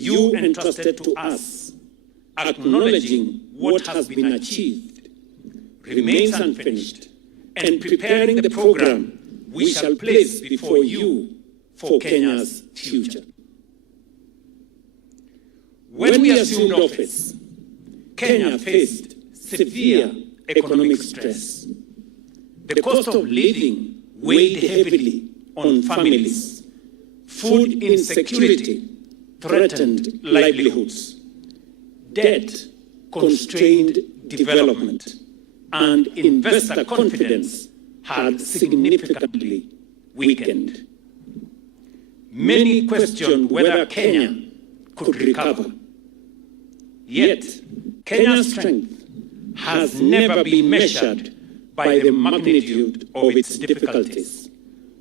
you entrusted to us, acknowledging what has been achieved, remains unfinished, and preparing the program we shall place before you for Kenya's future. When we assumed office, Kenya faced severe economic stress. The cost of living weighed heavily on families. Food insecurity threatened livelihoods. Debt constrained development, and investor confidence had significantly weakened. Many questioned whether Kenya could recover. Yet, Kenya's strength has never been measured by the magnitude of its difficulties,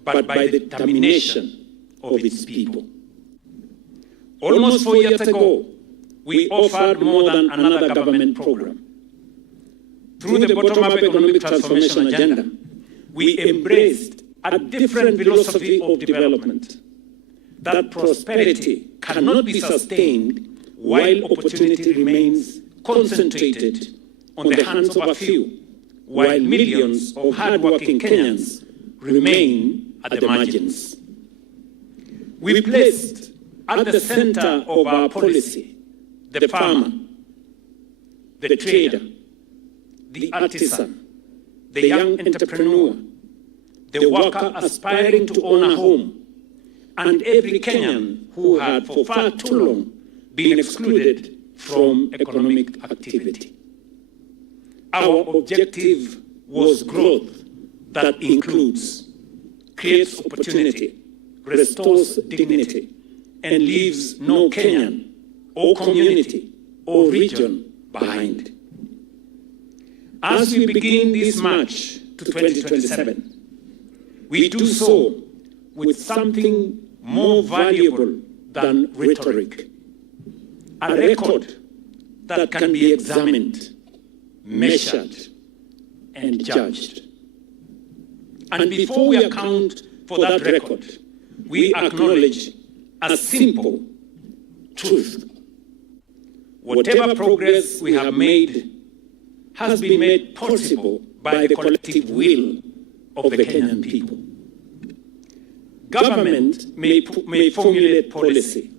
but by the determination of its people. Almost 4 years ago, we offered more than another government program. Through the bottom-up economic transformation agenda, we embraced a different philosophy of development, that prosperity cannot be sustained while opportunity remains concentrated on the hands of a few, while millions of hard-working Kenyans remain at the margins. We placed at the center of our policy the farmer, the trader, the artisan, the young entrepreneur, the worker aspiring to own a home, and every Kenyan who had for far too long been excluded from economic activity. Our objective was growth that includes, creates opportunity, restores dignity, and leaves no Kenyan or community or region behind. As we begin this march to 2027, we do so with something more valuable than rhetoric, a record that can be examined, measured, and judged. And before we account for that record, we acknowledge a simple truth. Whatever progress we have made has been made possible by the collective will of the Kenyan people. Government may formulate policy,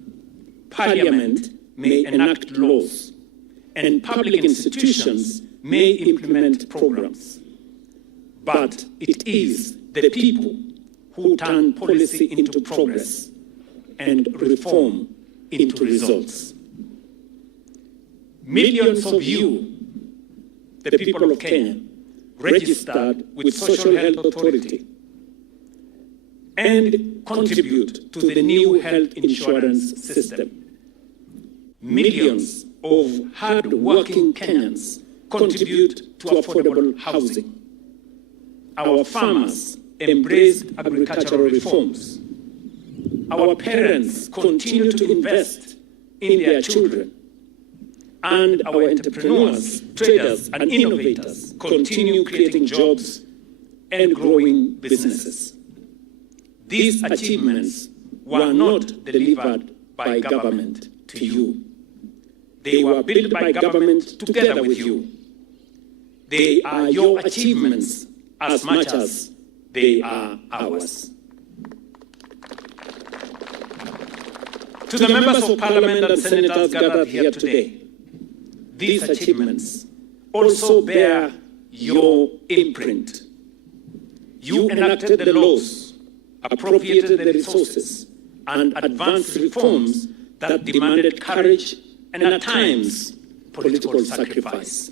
parliament may enact laws, and public institutions may implement programs. But it is the people who turn policy into progress and reform into results. Millions of you, the people of Kenya, registered with Social Health Authority and contribute to the new health insurance system. Millions of hard-working Kenyans contribute to affordable housing. Our farmers embraced agricultural reforms. Our parents continue to invest in their children. And our entrepreneurs, traders, and innovators continue creating jobs and growing businesses. These achievements were not delivered by government to you. They were built by government together with you. They are your achievements as much as they are ours. To the members of Parliament and senators gathered here today, these achievements also bear your imprint. You enacted the laws, appropriated the resources, and advanced reforms that demanded courage and at times political sacrifice.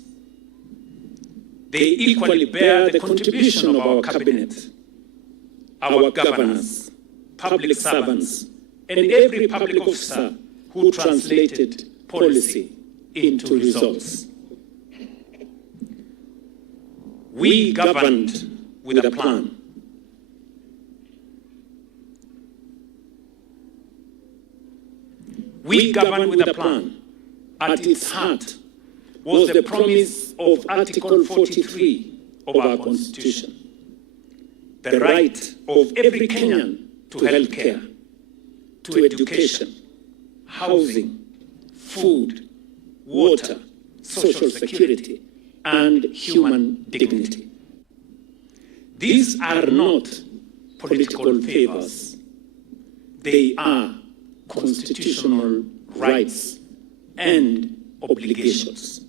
They equally bear the contribution of our cabinet, our governors, public servants, and every public officer who translated policy into results. We governed with a plan. We governed with a plan. At its heart was the promise of Article 43 of our Constitution, the right of every Kenyan to health care, to education, housing, food, water, social security, and human dignity. These are not political favors. They are constitutional rights and obligations.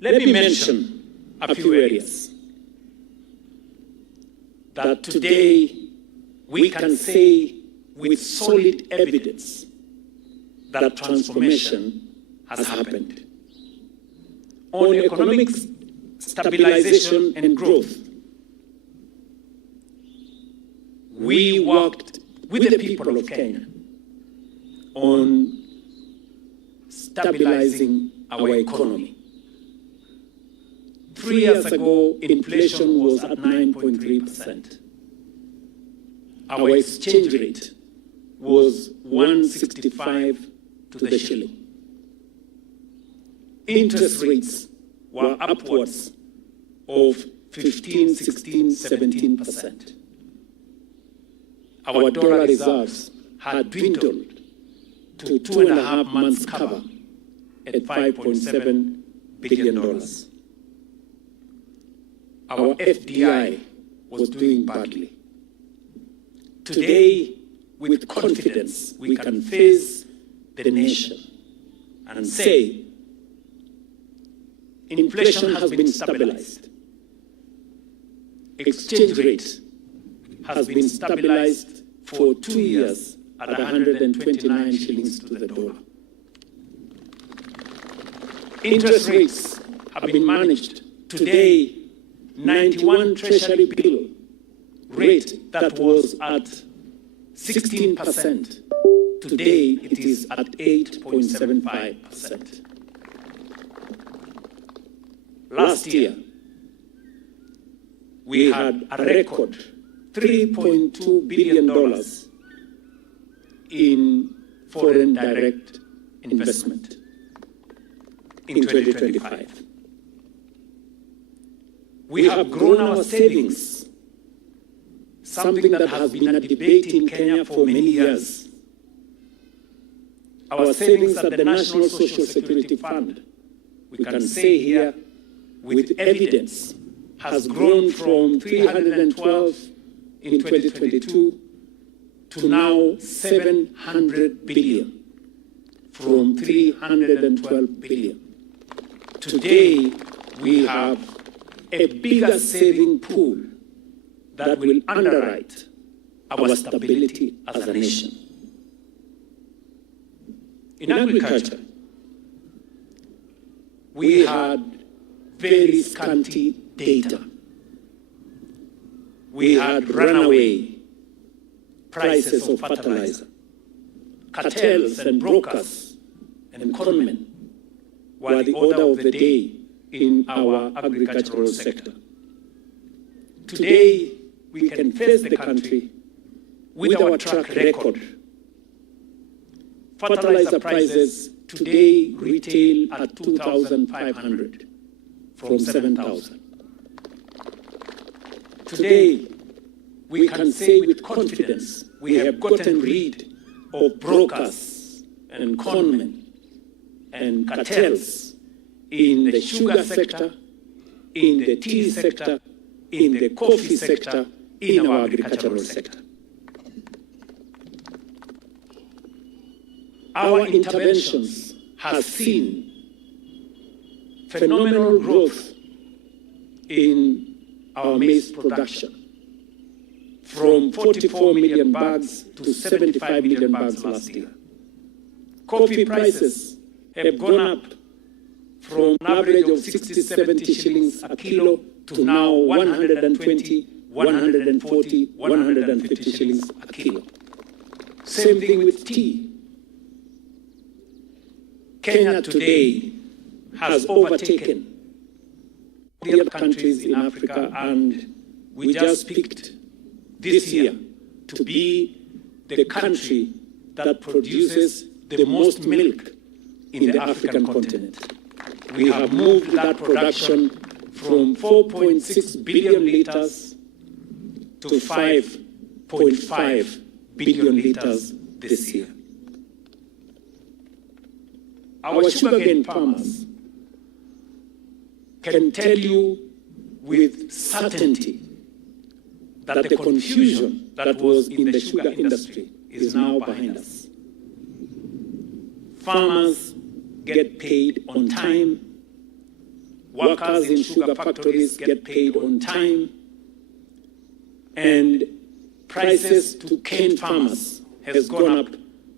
Let me mention a few areas that today we can say with solid evidence that transformation has happened. On economic stabilization and growth, we worked with the people of Kenya on stabilizing our economy. 3 years ago, inflation was at 9.3%. Our exchange rate was 165 to the shilling. Interest rates were upwards of 15, 16, 17%. Our dollar reserves had dwindled to 2.5 months cover at $5.7 billion. Our FDI was doing badly. Today, with confidence, we can face the nation and say, inflation has been stabilized. Exchange rate has been stabilized for 2 years at 129 shillings to the dollar. Interest rates have been managed. Today, 91 Treasury bill rate that was at 16%. Today, it is at 8.75%. Last year, we had a record $3.2 billion in foreign direct investment in 2025. We have grown our savings, something that has been a debate in Kenya for many years. Our savings at the National Social Security Fund, we can say here with evidence, has grown from 312 in 2022 to now 700 billion, from 312 billion. Today, we have a bigger saving pool that will underwrite our stability as a nation. In agriculture, we had very scanty data. We had runaway prices of fertilizer. Cartels and brokers and conmen were the order of the day in our agricultural sector. Today, we can face the country with our track record. Fertilizer prices today retail at 2,500 from 7,000. Today, we can say with confidence we have gotten rid of brokers and conmen and cartels in the sugar sector, in the tea sector, in the coffee sector, in our agricultural sector. Our interventions have seen phenomenal growth in our maize production, from 44 million bags to 75 million bags last year. Coffee prices have gone up from an average of 60, 70 shillings a kilo to now 120, 140, 150 shillings a kilo. Same thing with tea. Kenya today has overtaken the other countries in Africa, and we just picked this year to be the country that produces the most milk in the African continent. We have moved that production from 4.6 billion liters to 5.5 billion liters this year. our sugarcane farmers can tell you with certainty that the confusion that was in the sugar industry is now behind us. Farmers get paid on time. Workers in sugar factories get paid on time. And prices to cane farmers has gone up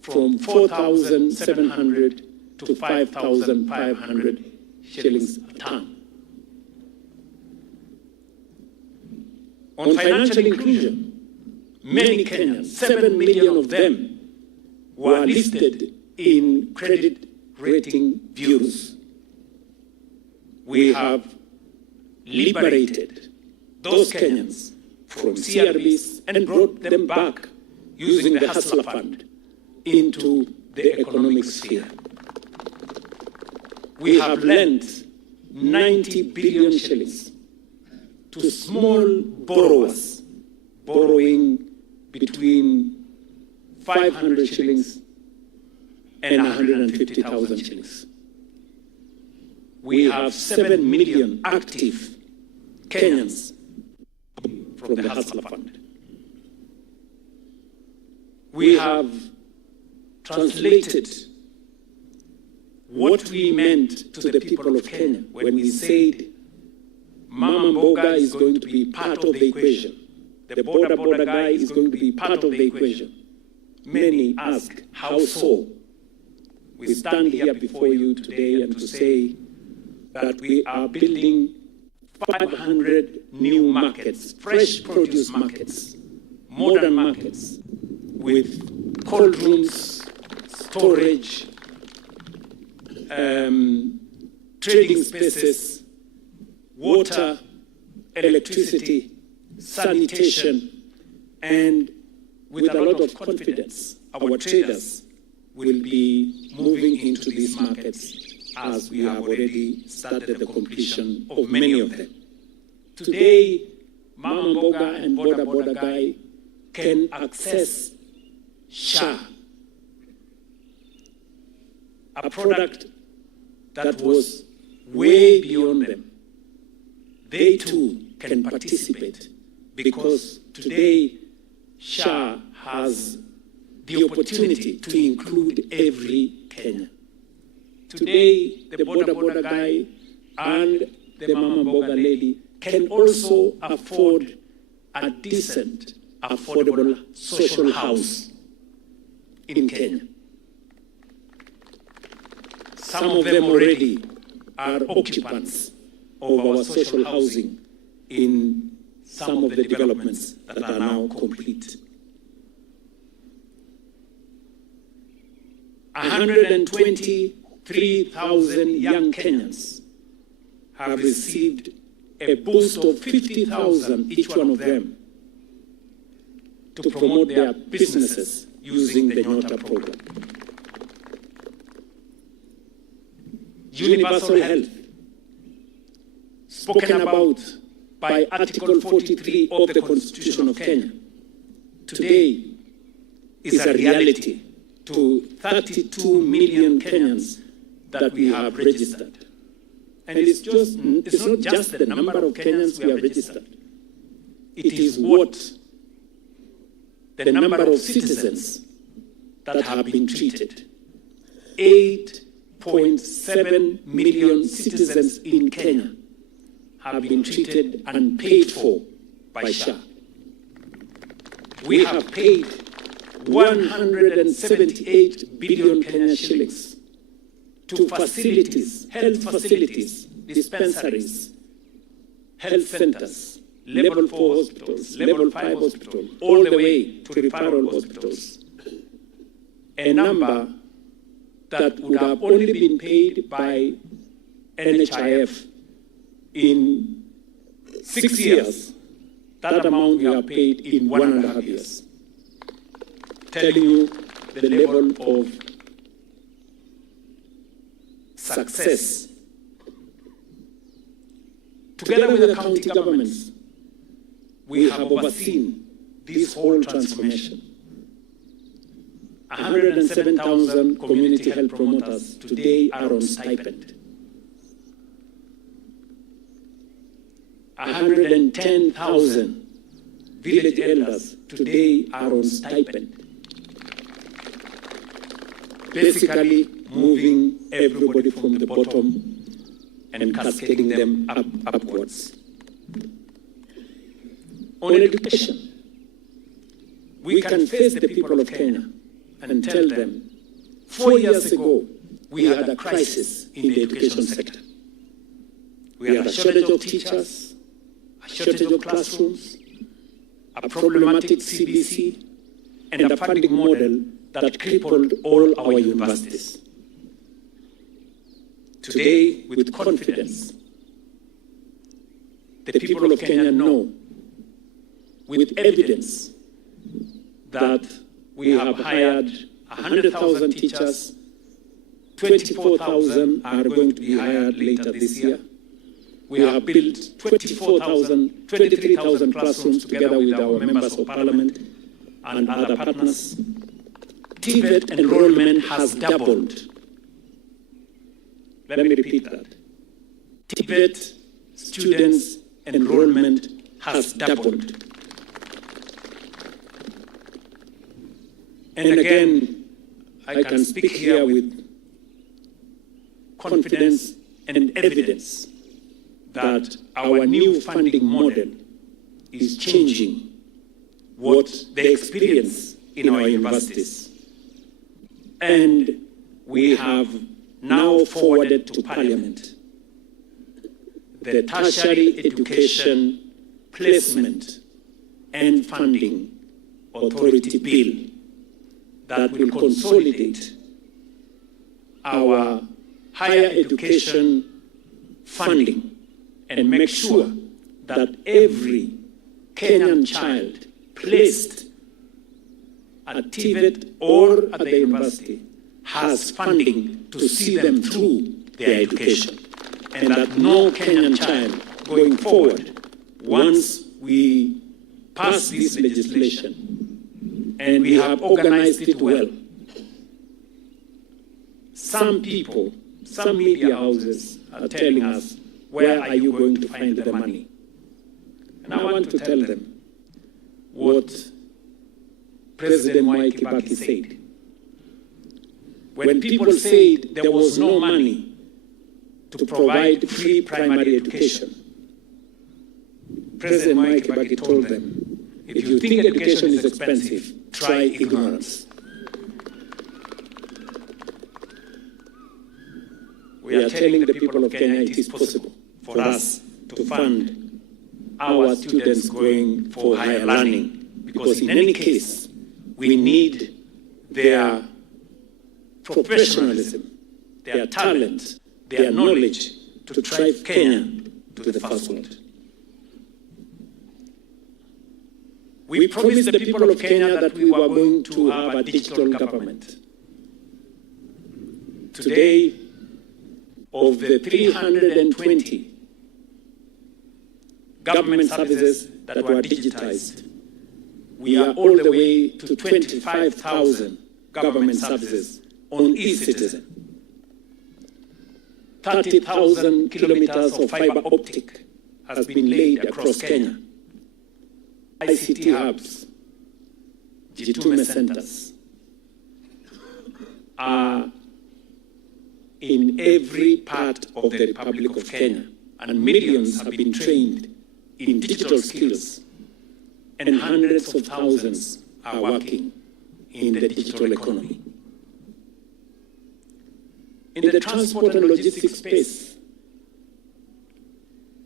from 4,700 to 5,500 shillings a ton. On financial inclusion, many Kenyans, 7 million of them, were listed in credit rating bureaus. We have liberated those Kenyans from CRBs and brought them back using the Hustler Fund into the economic sphere. We have lent 90 billion shillings to small borrowers, borrowing between 500 shillings and 150,000 shillings. We have 7 million active Kenyans from the Hustler Fund. We have translated what we meant to the people of Kenya when we said Mama Mboga is going to be part of the equation. The border guy is going to be part of the equation. Many ask, how so? We stand here before you today and to say that we are building 500 new markets, fresh produce markets, modern markets, with cold rooms, storage, trading spaces, water, electricity, sanitation, and with a lot of confidence, our traders will be moving into these markets as we have already started the completion of many of them. Today, Mama Mboga and Border Guy can access SHA, a product that was way beyond them. They too can participate because today SHA has the opportunity to include every Kenyan. Today, the border guy and the Mama Mboga lady can also afford a decent, affordable social house in Kenya. Some of them already are occupants of our social housing in some of the developments that are now complete. 123,000 young Kenyans have received a boost of 50,000 each one of them to promote their businesses using the Nyota program. Universal health, spoken about by Article 43 of the Constitution of Kenya, today is a reality to 32 million Kenyans that we have registered. And it's not just the number of Kenyans we have registered. It is what the number of citizens that have been treated. 8.7 million citizens in Kenya have been treated and paid for by SHA. We have paid 178 billion Kenyan shillings to facilities, health facilities, dispensaries, health centers, level 4 hospitals, level 5 hospitals, all the way to referral hospitals. A number that would have only been paid by NHIF in 6 years, that amount we have paid in 1.5 years. Telling you the level of success. Together with the county governments, we have overseen this whole transformation. 107,000 community health promoters today are on stipend. 110,000 village elders today are on stipend. Basically, moving everybody from the bottom and cascading them upwards. On education, we can face the people of Kenya and tell them, 4 years ago, we had a crisis in the education sector. We had a shortage of teachers, a shortage of classrooms, a problematic CBC, and a funding model that crippled all our universities. Today, with confidence, the people of Kenya know, with evidence, that we have hired 100,000 teachers, 24,000 are going to be hired later this year. We have built 23,000 classrooms together with our members of parliament and other partners. TVET enrollment has doubled. Let me repeat that. TVET students' enrollment has doubled. And again, I can speak here with confidence and evidence that our new funding model is changing what they experience in our universities. And we have now forwarded to Parliament the Tertiary Education Placement and Funding Authority Bill that will consolidate our higher education funding and make sure that every Kenyan child placed at TVET or at the university has funding to see them through their education, and that no Kenyan child going forward, once we pass this legislation and we have organized it well, some people, some media houses are telling us, where are you going to find the money? And I want to tell them what President Mwai Kibaki said. When people said there was no money to provide free primary education, President Mwai Kibaki told them, if you think education is expensive, try ignorance. We are telling the people of Kenya it is possible for us to fund our students going for higher learning, because in any case, we need their professionalism, their talent, their knowledge to drive Kenya to the first world. We promised the people of Kenya that we were going to have a digital government. Today, of the 320 government services that were digitized, we are all the way to 25,000 government services on e-citizen. 30,000 kilometers of fiber optic has been laid across Kenya. ICT hubs, G2 centers are in every part of the Republic of Kenya, and millions have been trained in digital skills, and hundreds of thousands are working in the digital economy. In the transport and logistics space,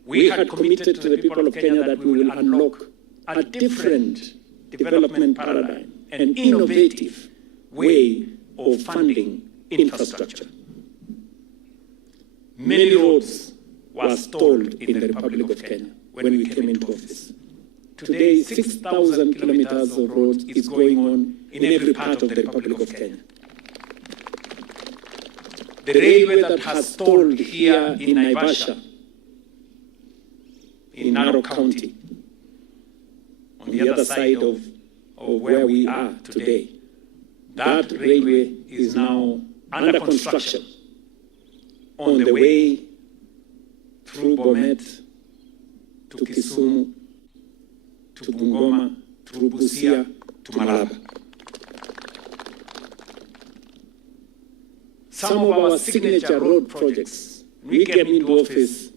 we had committed to the people of Kenya that we will unlock a different development paradigm, an innovative way of funding infrastructure. Many roads were stalled in the Republic of Kenya when we came into office. Today, 6,000 kilometers of roads is going on in every part of the Republic of Kenya. The railway that has stalled here in Naivasha, in Narok County, on the other side of where we are today, That railway is now under construction on the way through Bomet to Kisumu, to Bungoma, through Busia, to Malaba. Some of our signature road projects, we came into office,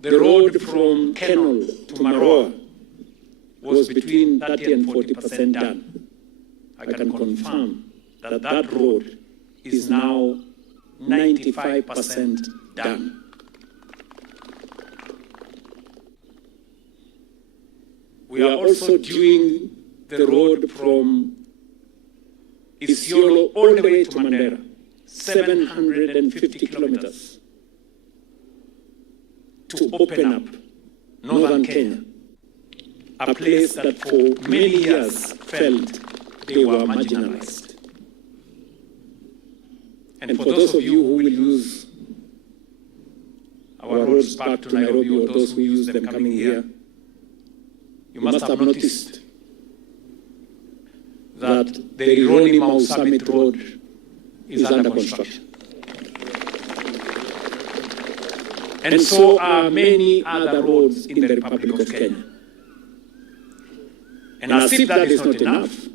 the road from Kenol to Maroa was between 30 and 40% done. I can confirm that that road is now 95% done. We are also doing the road from Isiolo all the way to Mandera, 750 kilometers, to open up northern Kenya, a place that for many years felt they were marginalized. And for those of you who will use our roads back to Nairobi, or those who use them coming here, you must have noticed that the Ironi Mau Summit Road is under construction. And so are many other roads in the Republic of Kenya. And as if that is not enough,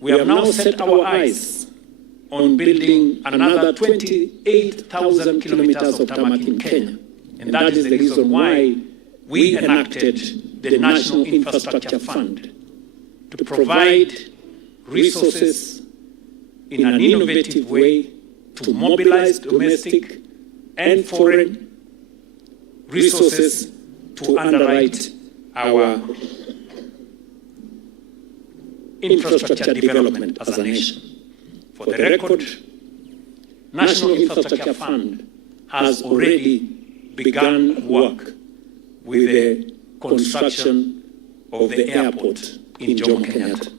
we have now set our eyes on building another 28,000 kilometers of tarmac in Kenya. And that is the reason why we enacted the National Infrastructure Fund to provide resources in an innovative way to mobilize domestic and foreign resources to underwrite our infrastructure development as a nation. For the record, National Infrastructure Fund has already begun work with the construction of the airport in Jomo Kenyatta.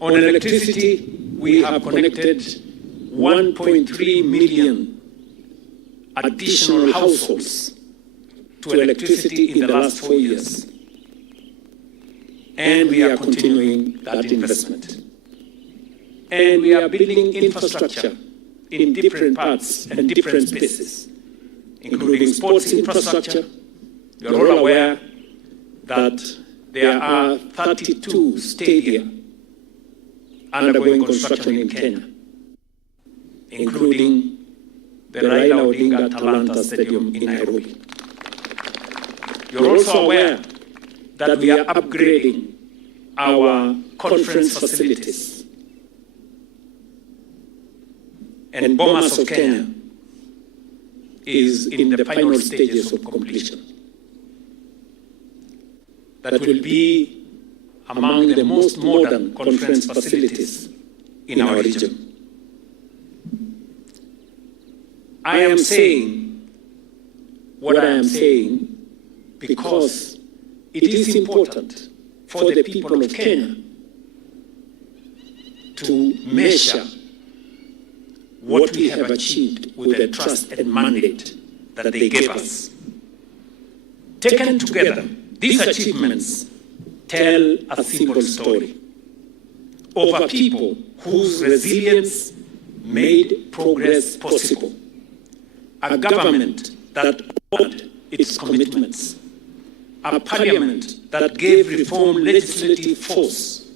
On electricity, we have connected 1.3 million additional households to electricity in the last 4 years. And we are continuing that investment. And we are building infrastructure in different parts and different spaces, including sports infrastructure. You're all aware that there are 32 stadia undergoing construction in Kenya, including the Raila Odinga Talanta Stadium in Nairobi. You're also aware that we are upgrading our conference facilities. And Bomas of Kenya is in the final stages of completion. That will be among the most modern conference facilities in our region. I am saying what I am saying because it is important for the people of Kenya to measure what we have achieved with the trust and mandate that they gave us. Taken together, these achievements tell a simple story of a people whose resilience made progress possible, a government that honored its commitments, a parliament that gave reform legislative force,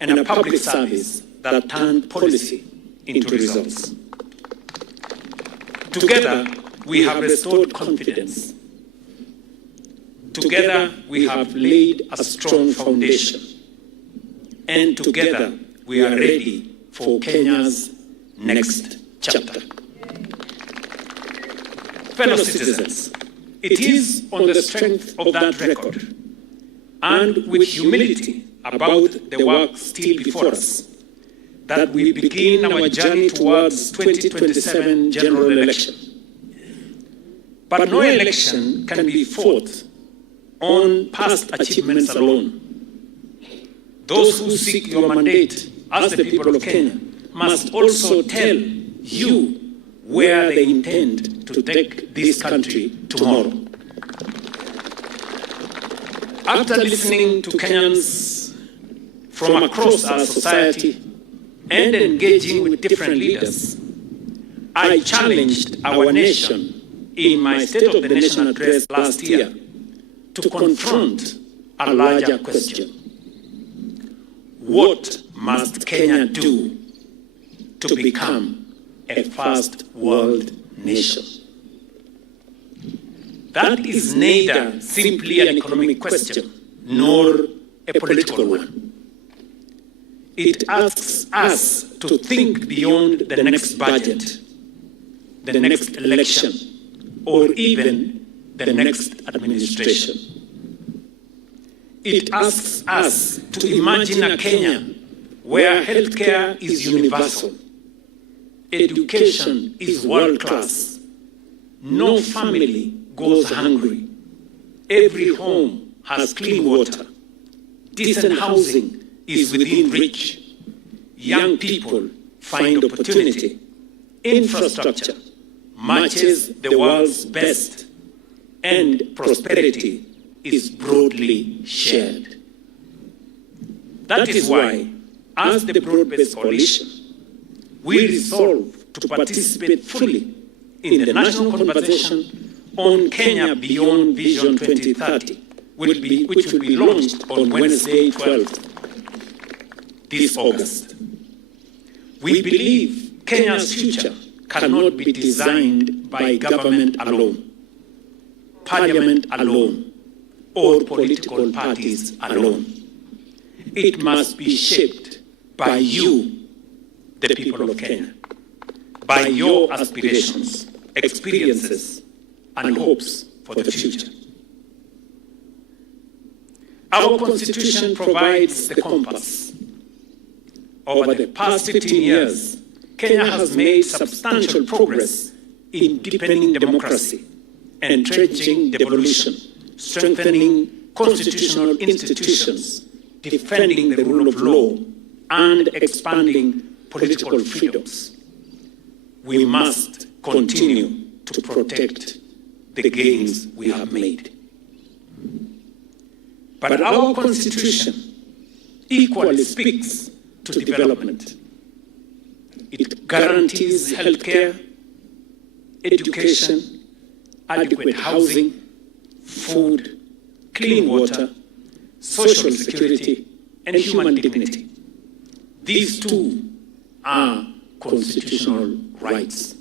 and a public service that turned policy into results. Together, we have restored confidence. Together, we have laid a strong foundation. And together, we are ready for Kenya's next chapter. Fellow citizens, it is on the strength of that record and with humility about the work still before us that we begin our journey towards 2027 general election. But no election can be fought on past achievements alone. Those who seek your mandate as the people of Kenya must also tell you where they intend to take this country tomorrow. After listening to Kenyans from across our society and engaging with different leaders, I challenged our nation in my State of the Nation address last year to confront a larger question. What must Kenya do to become a first world nation? That is neither simply an economic question nor a political one. It asks us to think beyond the next budget, the next election, or even the next administration. It asks us to imagine a Kenya where healthcare is universal, education is world-class, no family goes hungry, every home has clean water, decent housing is within reach, young people find opportunity, infrastructure matches the world's best, and prosperity is broadly shared. That is why, as the Broad-Based Coalition, we resolve to participate fully in the national conversation on Kenya Beyond Vision 2030, which will be launched on Wednesday, 12th, this August. We believe Kenya's future cannot be designed by government alone, parliament alone, or political parties alone. It must be shaped by you, the people of Kenya, by your aspirations, experiences, and hopes for the future. Our Constitution provides the compass. Over the past 15 years, Kenya has made substantial progress in deepening democracy, entrenching devolution, strengthening constitutional institutions, defending the rule of law, and expanding political freedoms. We must continue to protect the gains we have made. But our Constitution equally speaks to development. It guarantees healthcare, education, adequate housing, food, clean water, social security, and human dignity. These two are constitutional rights.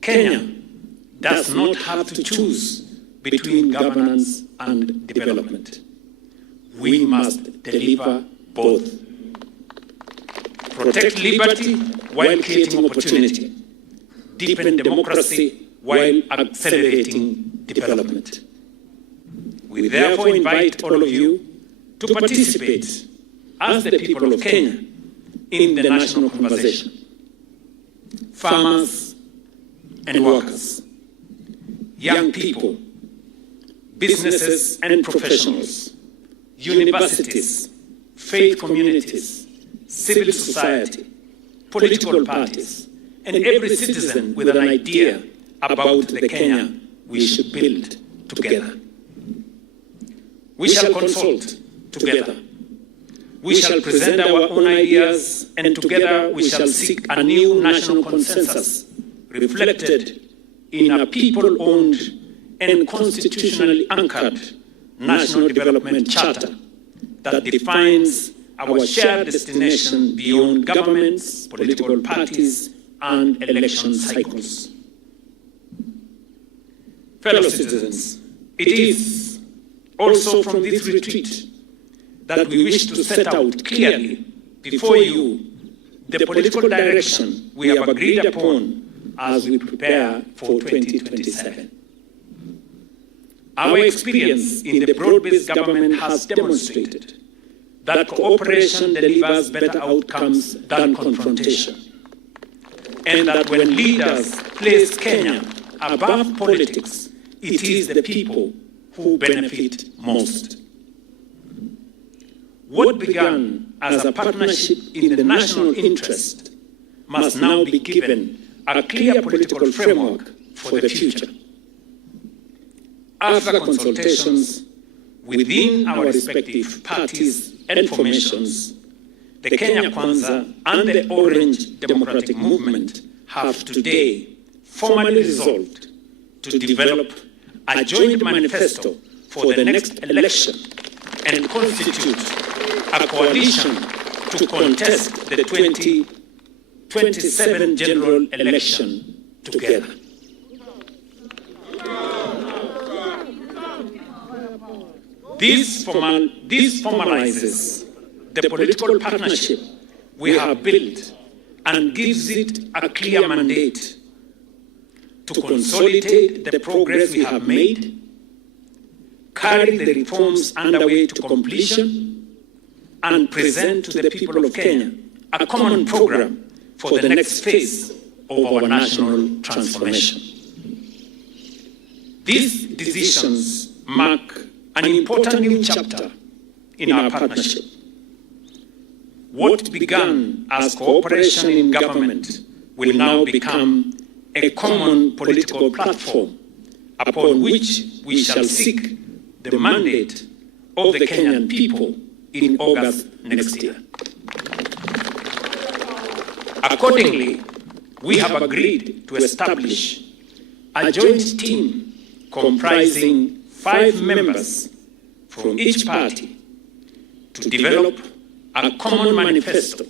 Kenya does not have to choose between governance and development. We must deliver both. Protect liberty while creating opportunity. Deepen democracy while accelerating development. We therefore invite all of you to participate as the people of Kenya in the national conversation. Farmers and workers, young people, businesses and professionals, universities, faith communities, civil society, political parties, and every citizen with an idea about the Kenya we should build together. We shall consult together. We shall present our own ideas, and together we shall seek a new national consensus reflected in a people-owned and constitutionally anchored national development charter that defines our shared destination beyond governments, political parties, and election cycles. Fellow citizens, it is also from this retreat that we wish to set out clearly before you the political direction we have agreed upon as we prepare for 2027. Our experience in the broad-based government has demonstrated that cooperation delivers better outcomes than confrontation, and that when leaders place Kenya above politics, it is the people who benefit most. What began as a partnership in the national interest must now be given a clear political framework for the future. After consultations, within our respective parties and formations, the Kenya Kwanza and the Orange Democratic Movement have today formally resolved to develop a joint manifesto for the next election and constitute a coalition to contest the 2027 general election together. This formalizes the political partnership we have built and gives it a clear mandate to consolidate the progress we have made, carry the reforms underway to completion, and present to the people of Kenya a common program for the next phase of our national transformation. These decisions mark an important new chapter in our partnership. What began as cooperation in government will now become a common political platform upon which we shall seek the mandate of the Kenyan people in August next year. Accordingly, we have agreed to establish a joint team comprising 5 members from each party to develop a common manifesto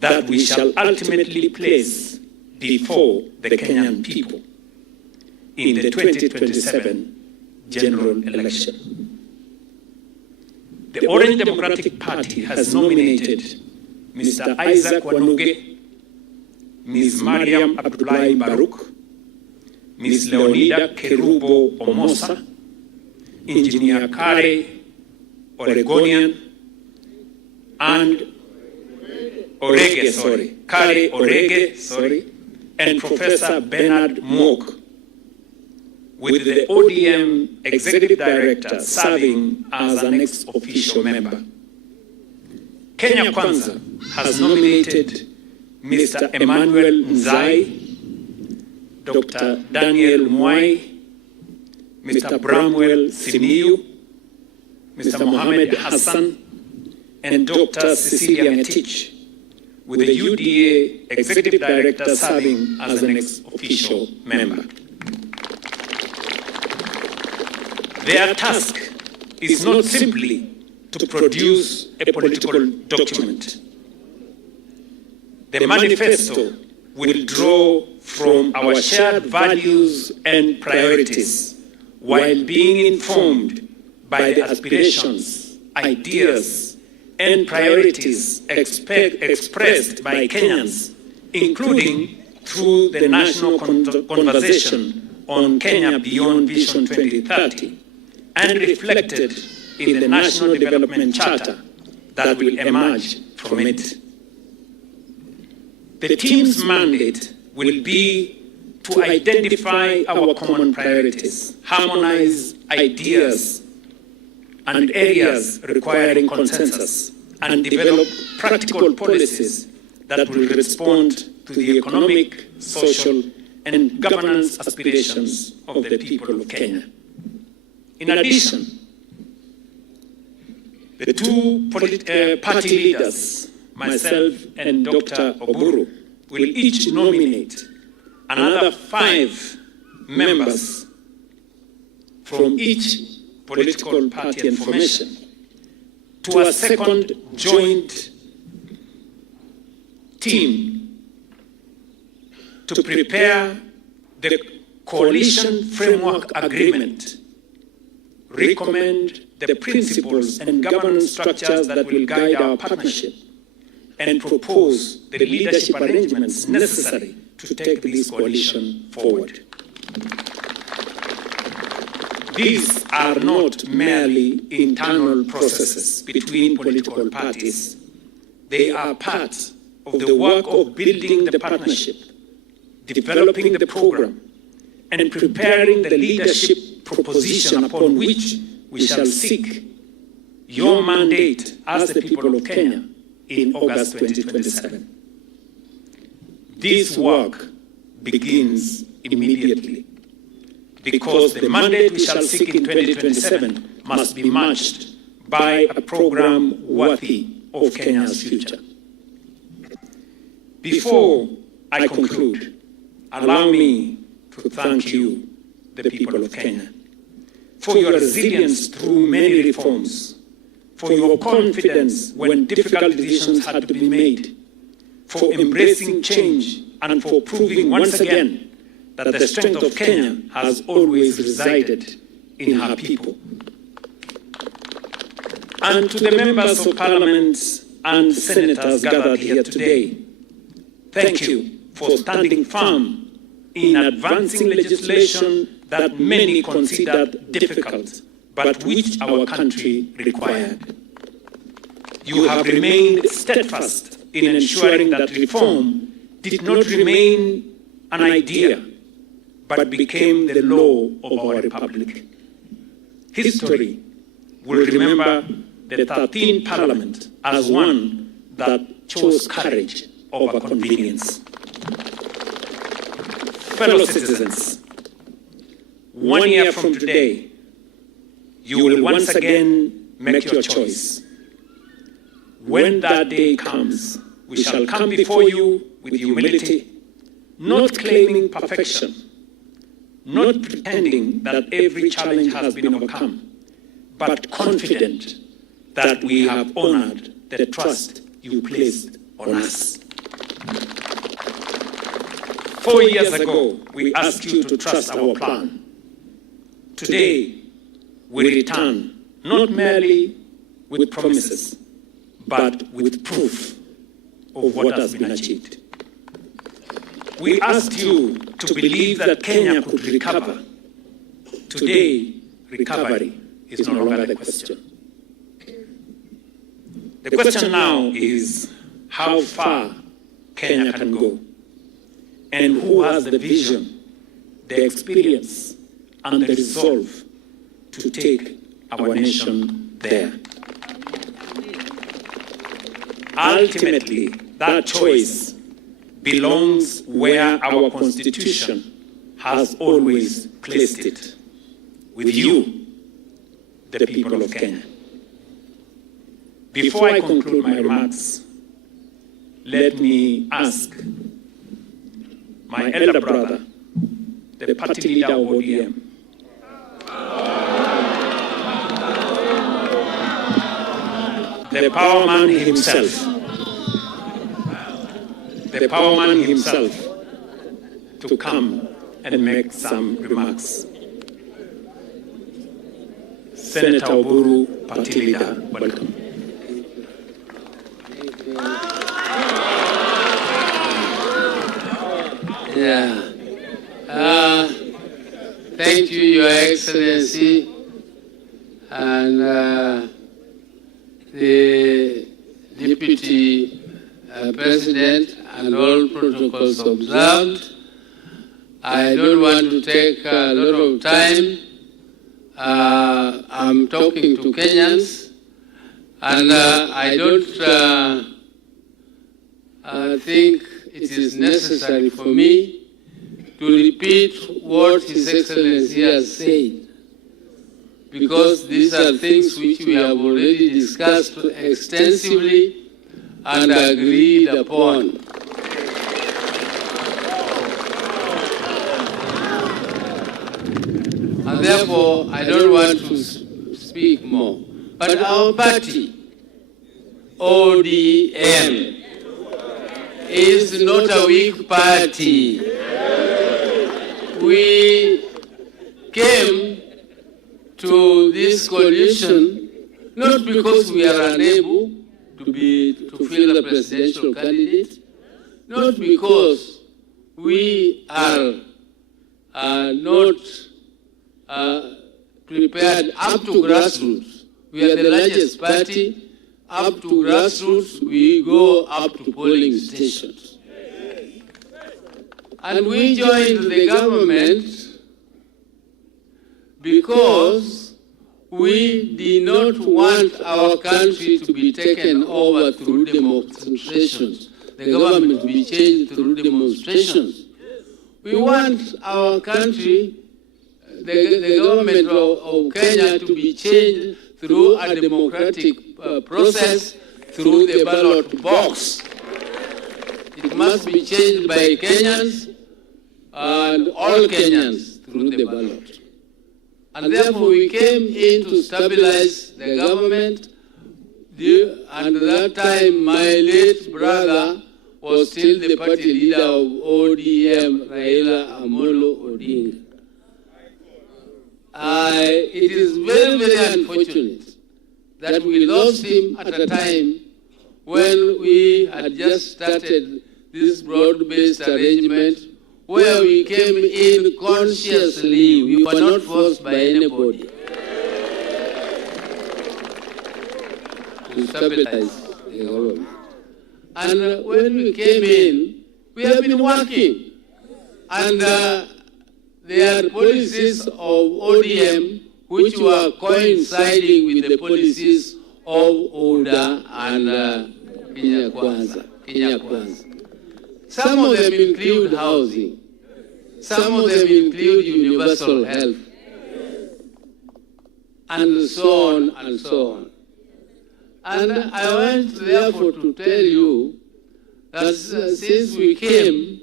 that we shall ultimately place before the Kenyan people in the 2027 general election. The Orange Democratic Party has nominated Mr. Isaac Wanuge, Ms. Mariam Abdullahi Baruch, Ms. Leonida Kerubo Omosa, Engineer Kare Oregonian, and Kare Orege, and Professor Bernard Mook, with the ODM Executive Director serving as an ex-official member. Kenya Kwanza has nominated Mr. Emmanuel Nzai, Dr. Daniel Mwai, Mr. Bramwell Simiyu, Mr. Mohamed Hassan, and Dr. Cecilia Ngetich, with the UDA Executive Director serving as an ex-official member. Their task is not simply to produce a political document. The manifesto will draw from our shared values and priorities while being informed by the aspirations, ideas, and priorities expressed by Kenyans, including through the national conversation on Kenya Beyond Vision 2030, and reflected in the National Development Charter that will emerge from it. The team's mandate will be to identify our common priorities, harmonize ideas and areas requiring consensus, and develop practical policies that will respond to the economic, social, and governance aspirations of the people of Kenya. In addition, the 2 party leaders, myself and Dr. Oburu, will each nominate another 5 members from each political party and formation to a second joint team to prepare the coalition framework agreement, recommend the principles and governance structures that will guide our partnership, and propose the leadership arrangements necessary to take this coalition forward. These are not merely internal processes between political parties. They are part of the work of building the partnership, developing the program, and preparing the leadership proposition upon which we shall seek your mandate as the people of Kenya in August 2027. This work begins immediately because the mandate we shall seek in 2027 must be matched by a program worthy of Kenya's future. Before I conclude, allow me to thank you, the people of Kenya, for your resilience through many reforms, for your confidence when difficult decisions had to be made, for embracing change, and for proving once again that the strength of Kenya has always resided in her people. And to the members of Parliament and senators gathered here today, thank you for standing firm in advancing legislation that many considered difficult, but which our country required. You have remained steadfast in ensuring that reform did not remain an idea, but became the law of our republic. History will remember the 13th Parliament as one that chose courage over convenience. Fellow citizens, 1 year from today, you will once again make your choice. When that day comes, we shall come before you with humility, not claiming perfection, not pretending that every challenge has been overcome, but confident that we have honored the trust you placed on us. 4 years ago, we asked you to trust our plan. Today, we return not merely with promises, but with proof of what has been achieved. We asked you to believe that Kenya could recover. Today, recovery is no longer the question. The question now is how far Kenya can go, and who has the vision, the experience, and the resolve to take our nation there. Ultimately, that choice belongs where our Constitution has always placed it, with you, the people of Kenya. Before I conclude my remarks, let me ask my elder brother, the party leader of ODM, the power man himself, to come and make some remarks. Senator Oburu, party leader, welcome. Thank you, Your Excellency, and the Deputy President, and all protocols observed. I don't want to take a lot of time. I'm talking to Kenyans, and I don't think it is necessary for me to repeat what His Excellency has said, because these are things which we have already discussed extensively and agreed upon. And therefore, I don't want to speak more. But our party, ODM, is not a weak party. We came to this coalition not because we are unable to fill the presidential candidate, not because we are not prepared up to grassroots. We are the largest party. Up to grassroots, we go up to polling stations. And we joined the government because we did not want our country to be taken over through demonstrations, the government to be changed through demonstrations. We want our country, the government of Kenya to be changed through a democratic process through the ballot box. It must be changed by Kenyans and all Kenyans through the ballot. And therefore we came in to stabilize the government. And at that time, my late brother was still the party leader of ODM, Raila Amolo Odinga. It is very, very unfortunate that we lost him at a time when we had just started this broad-based arrangement where we came in consciously. We were not forced by anybody to stabilize the government. And when we came in, we have been working. And there are policies of ODM which were coinciding with the policies of ODA and Kenya Kwanza. Some of them include housing. Some of them include universal health. And so on and so on. And I want therefore to tell you that since we came,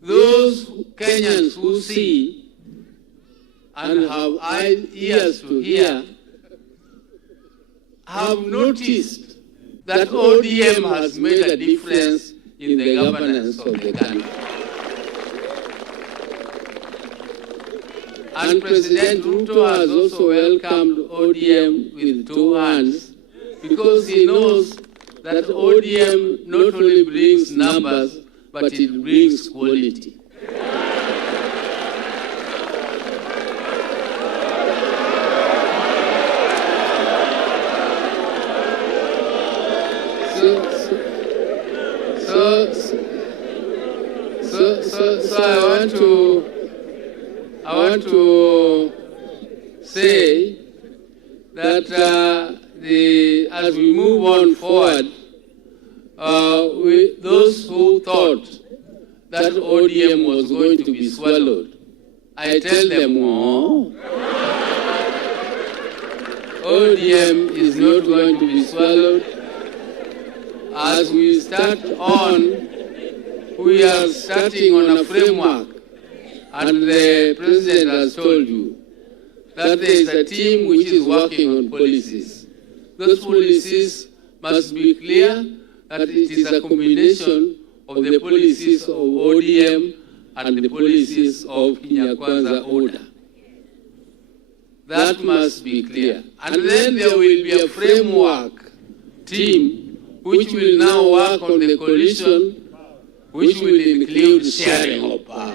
those Kenyans who see and have ears to hear have noticed that ODM has made a difference in the governance of the country. And President Ruto has also welcomed ODM with two hands because he knows that ODM not only brings numbers, but it brings quality. So I want to say that as we move on forward, those who thought that ODM was going to be swallowed, I tell them, no, ODM is not going to be swallowed. As we start on, we are starting on a framework, and the President has told you that there is a team which is working on policies. Those policies must be clear that it is a combination of the policies of ODM and the policies of Kenya Kwanza order. That must be clear. And then there will be a framework team which will now work on the coalition, which will include sharing of power.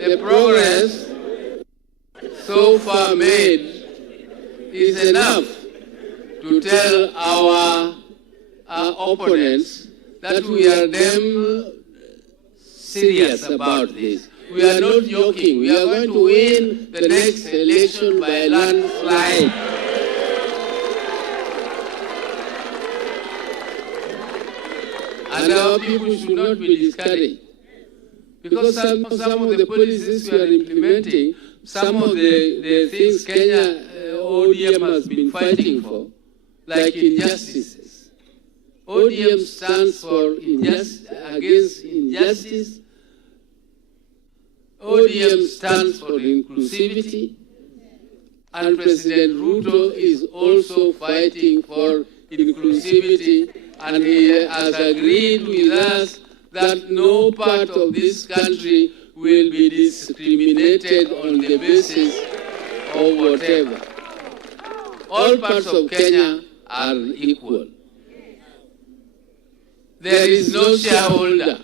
The progress so far made is enough to tell our opponents that we are damn serious about this. We are not joking. We are going to win the next election by a landslide. And our people should not be discouraged. Because some of the policies we are implementing, some of the things Kenya ODM has been fighting for, like injustices. ODM stands for against injustice. ODM stands for inclusivity. And President Ruto is also fighting for inclusivity. And he has agreed with us that no part of this country will be discriminated on the basis of whatever. All parts of Kenya are equal. There is no shareholder.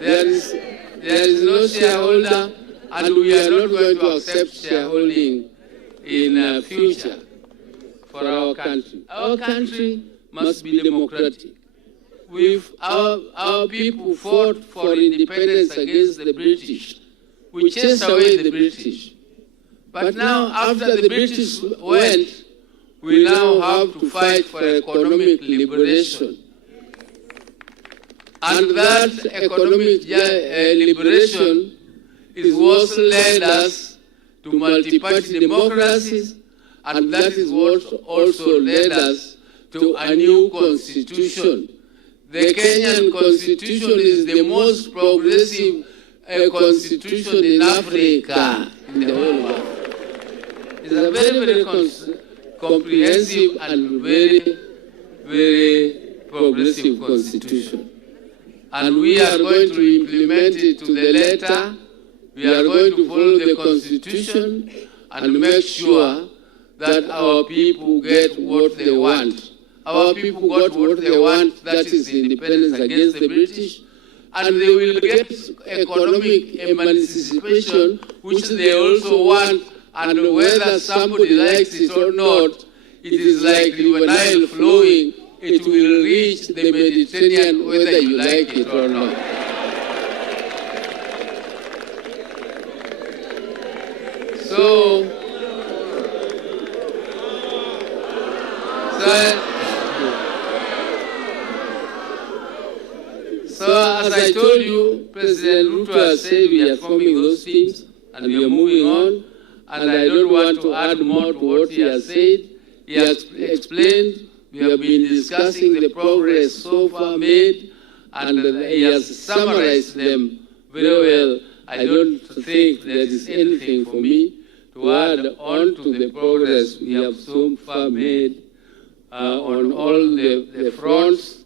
There is no shareholder, and we are not going to accept shareholding in future for our country. Our country must be democratic. our people fought for independence against the British. We chased away the British. But now, after the British went, we now have to fight for economic liberation. And that economic liberation is what led us to multi-party democracies, and that is what also led us to a new constitution. The Kenyan constitution is the most progressive constitution in Africa, in the whole world. It's a very, very comprehensive and very, very progressive constitution. And we are going to implement it to the letter. We are going to follow the constitution and make sure that our people get what they want. Our people got what they want, that is independence against the British, and they will get economic emancipation, which they also want, and whether somebody likes it or not, it is like the Nile flowing, it will reach the Mediterranean whether you like it or not. So as I told you, President Ruto has said we are forming those teams and we are moving on, and I don't want to add more to what he has said. He has explained, we have been discussing the progress so far made, and he has summarized them very well. I don't think there is anything for me to add on to the progress we have so far made on all the fronts.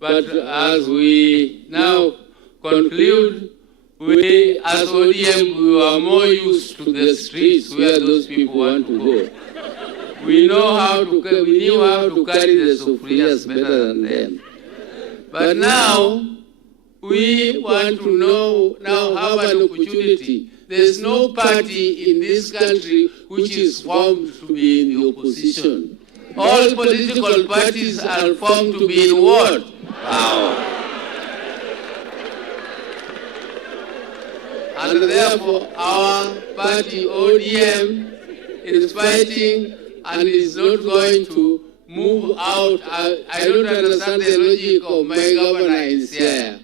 But as we now conclude, we as ODM, we are more used to the streets where those people want to go. We knew how to carry the sufurias better than them. But now, we want to now have an opportunity. There's no party in this country which is formed to be in the opposition. All political parties are formed to be in what? Power. And therefore, our party, ODM, is fighting and is not going to move out. I don't understand the logic of my governor in Siaya,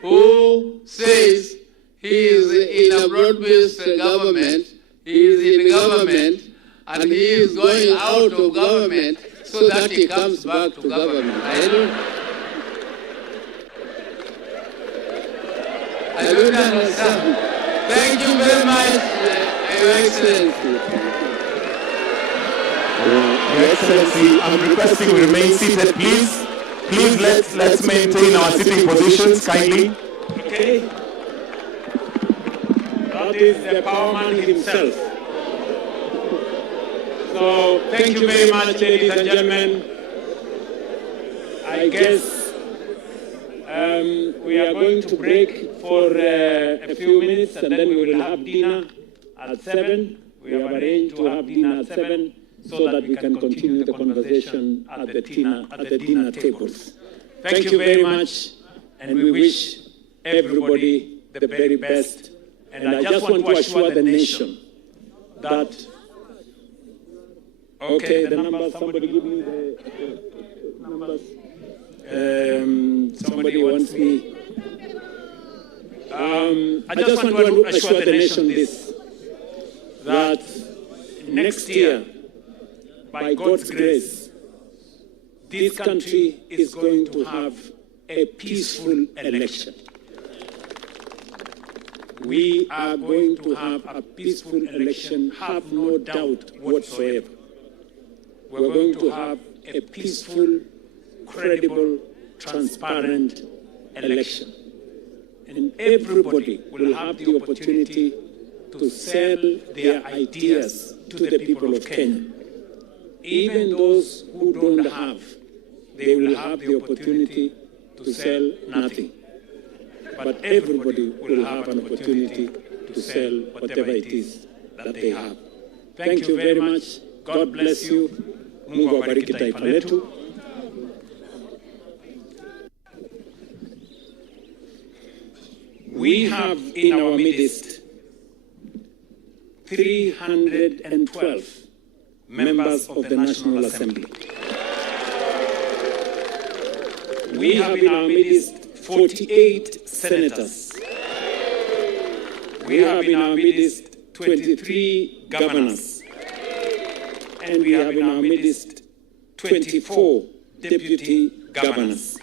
who says he is in a broad-based government, he is in government, and he is going out of government so that he comes back to government. I don't understand. Thank you very much, Your Excellency. Your Excellency, I'm requesting we remain seated, please. Please let's maintain our sitting positions kindly. Okay. That is the power man himself. So thank you very much, ladies and gentlemen. I guess we are going to break for a few minutes, and then we will have dinner at 7. We have arranged to have dinner at 7 so that we can continue the conversation at the dinner tables. Thank you very much, and we wish everybody the very best. And I just want to assure the nation that, okay, the numbers, somebody give me the numbers. Somebody wants me. I just want to assure the nation this, that next year, by God's grace, this country is going to have a peaceful election. We are going to have a peaceful election, have no doubt whatsoever. We're going to have a peaceful, credible, transparent election. And everybody will have the opportunity to sell their ideas to the people of Kenya. Even those who don't have, they will have the opportunity to sell nothing. But everybody will have an opportunity to sell whatever it is that they have. Thank you very much. God bless you. Mungu awabariki taifa letu. We have in our midst 312 members of the National Assembly. We have in our midst 48 senators. We have in our midst 23 governors. And we have in our midst 24 deputy governors.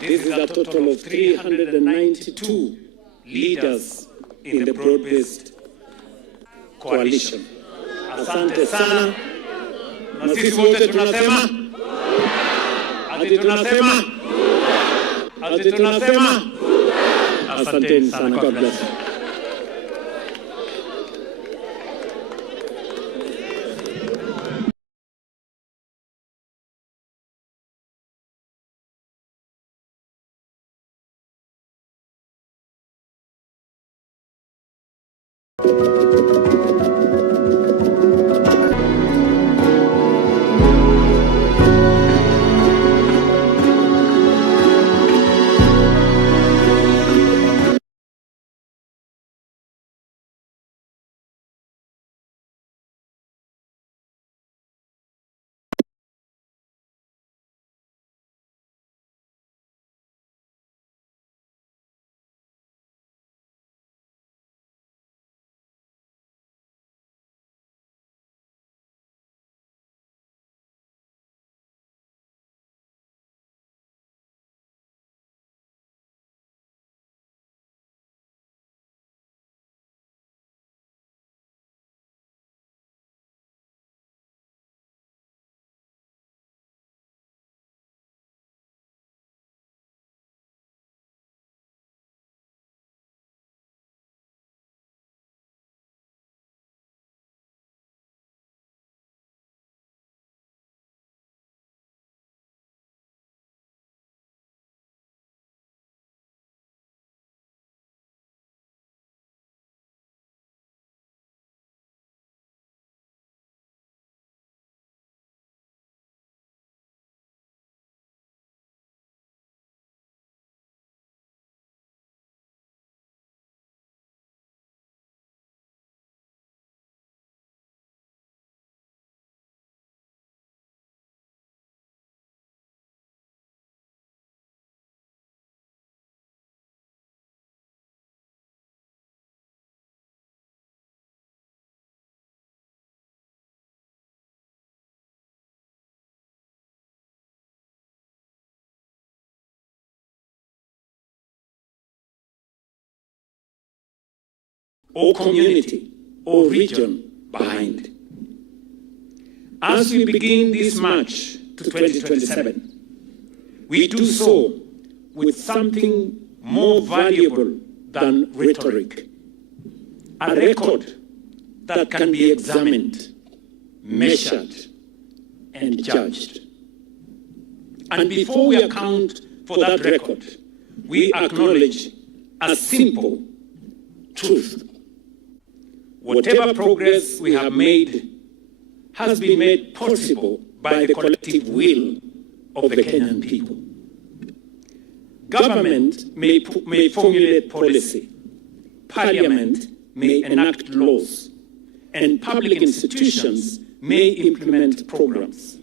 This is a total of 392 leaders in the broad-based coalition. Asante sana. Na sisi wote tunasema ati tunasema asanteni sana. God bless you. Or community or region behind. As we begin this march to 2027, we do so with something more valuable than rhetoric, a record that can be examined, measured, and judged. And before we account for that record, we acknowledge a simple truth. Whatever progress we have made has been made possible by the collective will of the Kenyan people. Government may formulate policy, Parliament may enact laws, and public institutions may implement programs.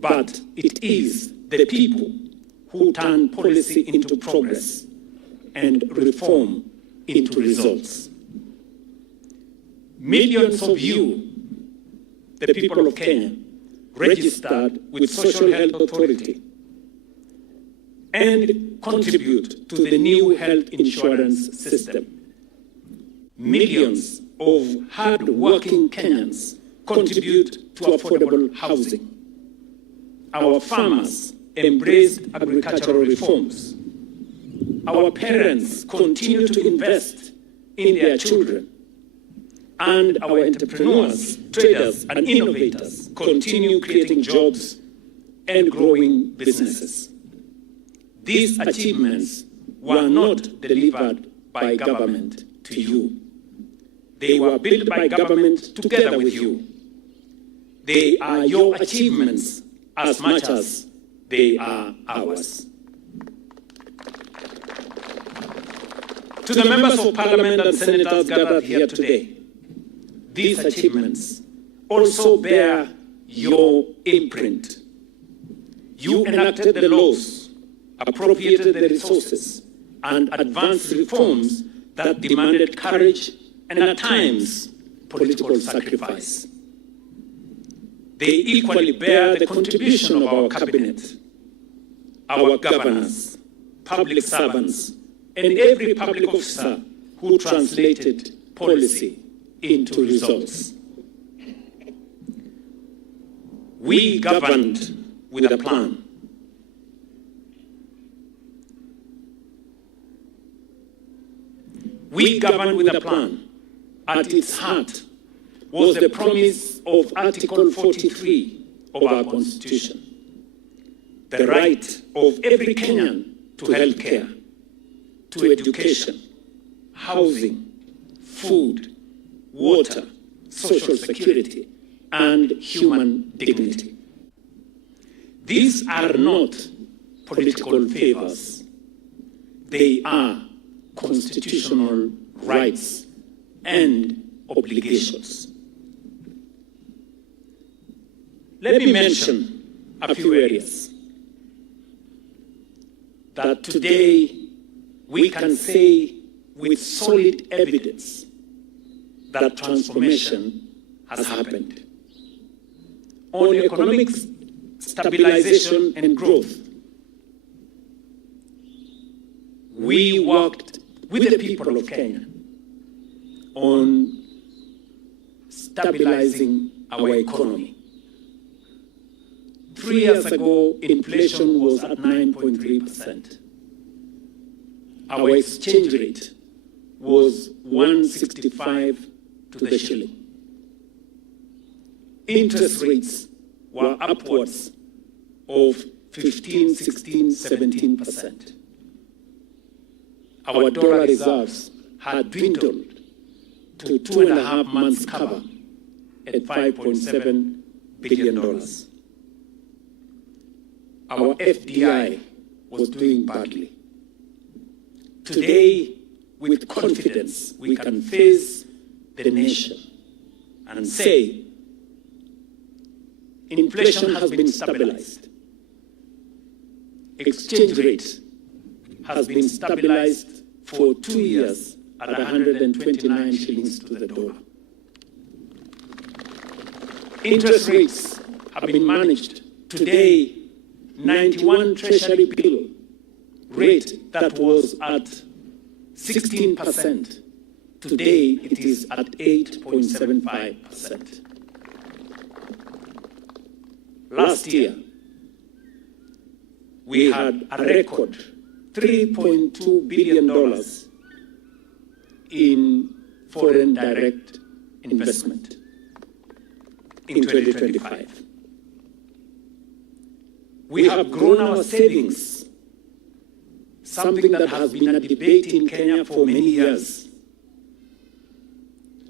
But it is the people who turn policy into progress and reform into results. Millions of you, the people of Kenya, registered with Social Health Authority and contribute to the new health insurance system. Millions of hard-working Kenyans contribute to affordable housing. Our farmers embraced agricultural reforms. Our parents continue to invest in their children. And our entrepreneurs, traders, and innovators continue creating jobs and growing businesses. These achievements were not delivered by government to you. They were built by government together with you. They are your achievements as much as they are ours. To the members of Parliament and senators gathered here today, these achievements also bear your imprint. You enacted the laws, appropriated the resources, and advanced reforms that demanded courage and at times political sacrifice. They equally bear the contribution of our cabinet, our governors, public servants, and every public officer who translated policy into results. We governed with a plan. We governed with a plan. At its heart was the promise of Article 43 of our Constitution, the right of every Kenyan to health care, to education, housing, food, water, social security, and human dignity. These are not political favors. They are constitutional rights and obligations. Let me mention a few areas that today we can say with solid evidence that transformation has happened. On economic stabilization and growth, we worked with the people of Kenya on stabilizing our economy. 3 years ago, inflation was at 9.3%. Our exchange rate was 165 to the shilling. Interest rates were upwards of 15, 16, 17%. Our dollar reserves had dwindled to 2.5 months cover at $5.7 billion. Our FDI was doing badly. Today, with confidence, we can face the nation and say, inflation has been stabilized. Exchange rate has been stabilized for 2 years at 129 shillings to the dollar. Interest rates have been managed. Today, 91 Treasury bill rate that was at 16%. Today, it is at 8.75%. Last year, we had a record $3.2 billion in foreign direct investment in 2025. We have grown our savings, something that has been a debate in Kenya for many years.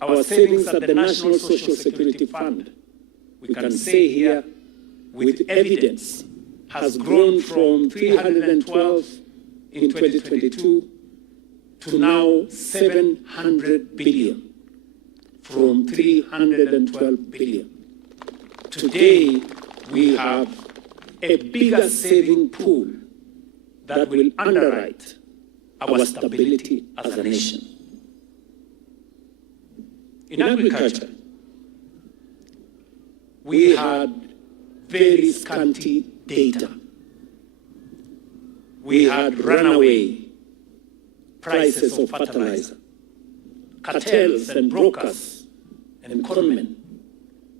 Our savings at the National Social Security Fund, we can say here with evidence, has grown from 312 in 2022 to now 700 billion, from 312 billion. Today, we have a bigger saving pool that will underwrite our stability as a nation. In agriculture, we had very scanty data. We had runaway prices of fertilizer. Cartels and brokers and conmen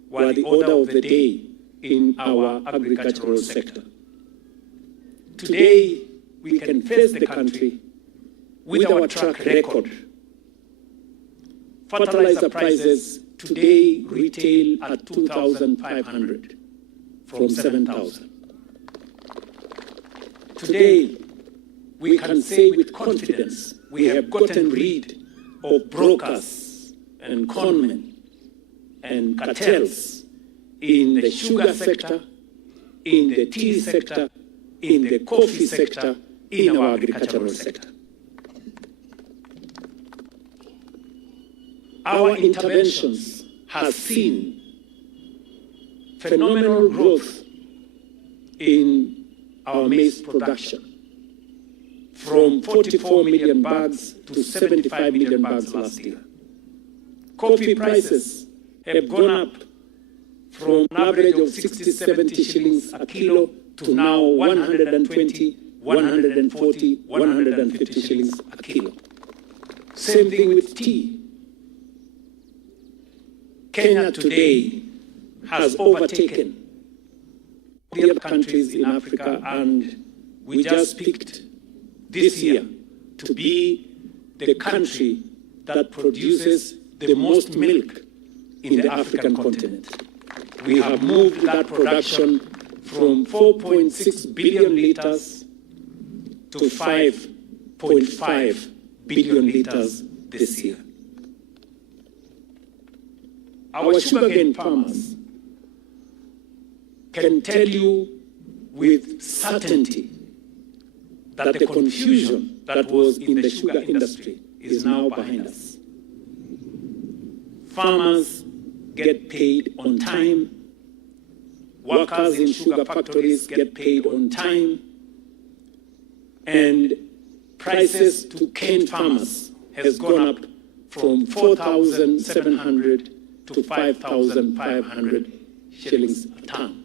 were the order of the day in our agricultural sector. Today, we can face the country with our track record. Fertilizer prices today retail at 2,500 from 7,000. Today, we can say with confidence we have gotten rid of brokers and conmen and cartels in the sugar sector, in the tea sector, in the coffee sector, in our agricultural sector. our interventions has seen phenomenal growth in our maize production, from 44 million bags to 75 million bags last year. Coffee prices have gone up from an average of 60, 70 shillings a kilo to now 120, 140, 150 shillings a kilo. Same thing with tea. Kenya today has overtaken the other countries in Africa, and we just picked this year to be the country that produces the most milk in the African continent. We have moved that production from 4.6 billion liters to 5.5 billion liters this year. Our sugarcane farmers can tell you with certainty that the confusion that was in the sugar industry is now behind us. Farmers get paid on time. Workers in sugar factories get paid on time. And prices to cane farmers has gone up from 4,700 to 5,500 shillings a ton.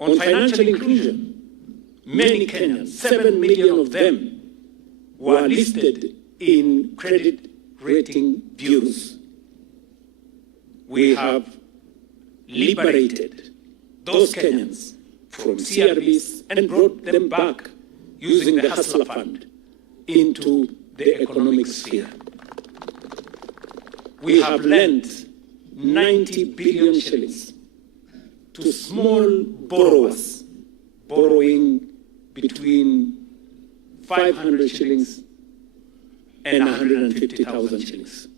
On financial inclusion, many Kenyans, 7 million of them, were listed in credit rating bureaus. We have liberated those Kenyans from CRBs and brought them back using the Hustler Fund into the economic sphere. We have lent 90 billion shillings to small borrowers, borrowing between 500 shillings and 150,000 shillings.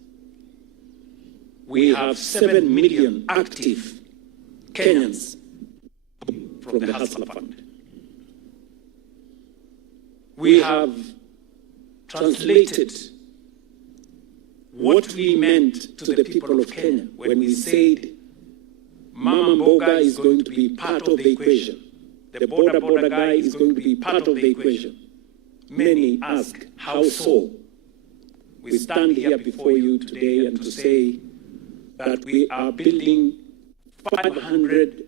We have 7 million active Kenyans from the Hustler Fund. We have translated what we meant to the people of Kenya when we said Mama Mboga is going to be part of the equation. The border guy is going to be part of the equation. Many ask, how so? We stand here before you today and to say that we are building 500